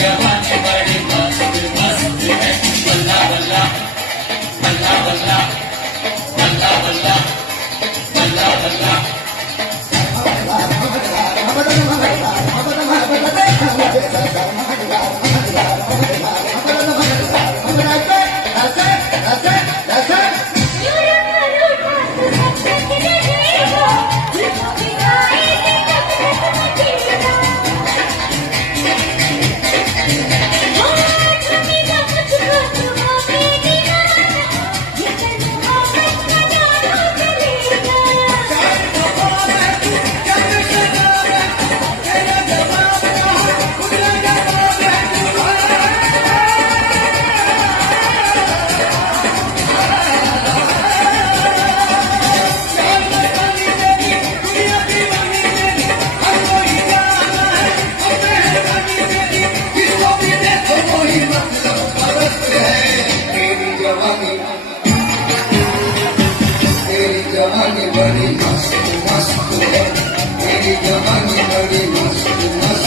जवानी बड़ी मस्त मस्त है बल्ला बल्ला बल्ला बल्ला बल्ला बल्ला बल्ला बल्ला जवानी बड़ी मस्त मस्त है मेरी जवानी बड़ी मस्त मस्त